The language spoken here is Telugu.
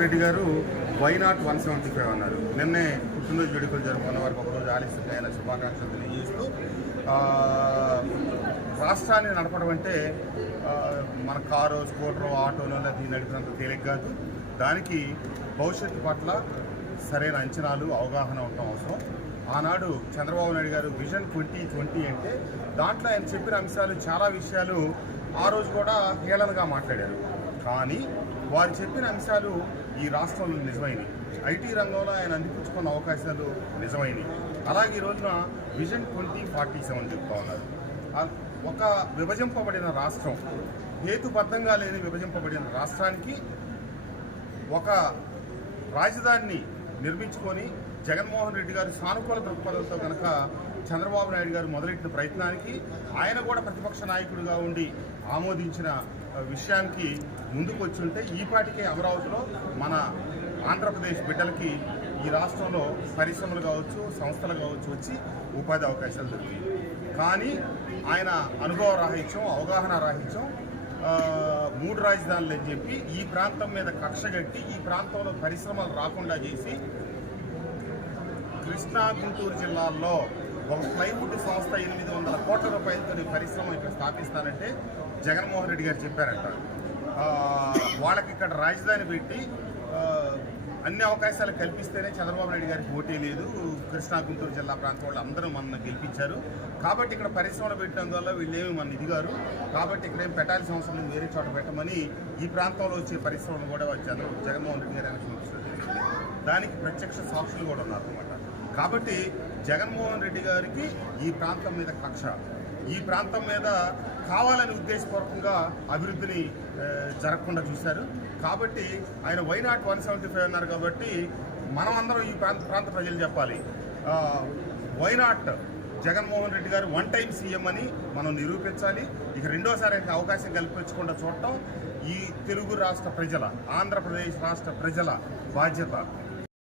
రెడ్డి గారు why not one seventy five అన్నారు. నిన్నే పుట్టినరోజు వేడుకలు జరుపుకున్న వారికి ఒకరోజు ఆలస్యంగా ఆయన శుభాకాంక్షలు తెలియజేస్తూ రాష్ట్రాన్ని నడపడం అంటే మన కారు స్కూటరు ఆటోలో అది నడిపినంత తేలిక కాదు. దానికి భవిష్యత్తు పట్ల సరైన అంచనాలు అవగాహన ఉండటం అవసరం. ఆనాడు చంద్రబాబు నాయుడు గారు విజన్ ట్వంటీ ట్వంటీ అంటే దాంట్లో ఆయన చెప్పిన అంశాలు చాలా విషయాలు ఆ రోజు కూడా హేళనగా మాట్లాడారు. కానీ వారు చెప్పిన అంశాలు ఈ రాష్ట్రంలో నిజమైనవి. ఐటీ రంగంలో ఆయన అందిపుచ్చుకున్న అవకాశాలు నిజమైనవి. అలాగే ఈ రోజున విజన్ ట్వంటీ ఫార్టీ సెవెన్ చెప్తా ఉన్నారు. ఒక విభజింపబడిన రాష్ట్రం హేతుబద్ధంగా లేని విభజింపబడిన రాష్ట్రానికి ఒక రాజధానిని నిర్మించుకొని జగన్మోహన్ రెడ్డి గారి సానుకూల దృక్పథంతో కనుక చంద్రబాబు నాయుడు గారు మొదలెట్టిన ప్రయత్నానికి ఆయన కూడా ప్రతిపక్ష నాయకుడిగా ఉండి ఆమోదించిన విషయానికి ముందుకు వచ్చి ఉంటే ఈపాటికే అమరావతిలో మన ఆంధ్రప్రదేశ్ బిడ్డలకి ఈ రాష్ట్రంలో పరిశ్రమలు కావచ్చు సంస్థలు కావచ్చు వచ్చి ఉపాధి అవకాశాలు దొరికాయి. కానీ ఆయన అనుభవ రాహిత్యం అవగాహన రాహిత్యం మూడు రాజధానులు అని చెప్పి ఈ ప్రాంతం మీద కక్ష కట్టి ఈ ప్రాంతంలో పరిశ్రమలు రాకుండా చేసి కృష్ణా గుంటూరు జిల్లాల్లో ఒక ప్లైవుడ్ సంస్థ ఎనిమిది వందల కోట్ల రూపాయలతో పరిశ్రమ ఇక్కడ స్థాపిస్తానంటే జగన్మోహన్ రెడ్డి గారు చెప్పారంట. వాళ్ళకి ఇక్కడ రాజధాని పెట్టి అన్ని అవకాశాలు కల్పిస్తేనే చంద్రబాబు నాయుడు గారికి పోటీ లేదు. కృష్ణా గుంటూరు జిల్లా ప్రాంతం వాళ్ళు అందరూ మన గెలిపించారు. కాబట్టి ఇక్కడ పరిశ్రమలు పెట్టినందువల్ల వీళ్ళేమి మన ఇదిగారు కాబట్టి ఇక్కడేం పెట్టాల్సిన అవసరం వేరే చోట పెట్టమని ఈ ప్రాంతంలో వచ్చే పరిశ్రమలు కూడా చంద్ర జగన్మోహన్ రెడ్డి గారు అనుకుంటున్నారు దానికి ప్రత్యక్ష సాక్షులు కూడా ఉన్నారు అనమాట కాబట్టి జగన్మోహన్ రెడ్డి గారికి ఈ ప్రాంతం మీద కక్ష. ఈ ప్రాంతం మీద కావాలని ఉద్దేశపూర్వకంగా అభివృద్ధిని జరగకుండా చూశారు. కాబట్టి ఆయన వైనాట్ వన్ సెవెంటీ ఫైవ్ అన్నారు కాబట్టి మనం అందరం ఈ ప్రాంత ప్రాంత ప్రజలు చెప్పాలి. వైనాట్ జగన్మోహన్ రెడ్డి గారు వన్ టైం సీఎం అని మనం నిరూపించాలి. ఇక రెండోసారి అయితే అవకాశం కల్పించకుండా చూడటం ఈ తెలుగు రాష్ట్ర ప్రజల ఆంధ్రప్రదేశ్ రాష్ట్ర ప్రజల బాధ్యత.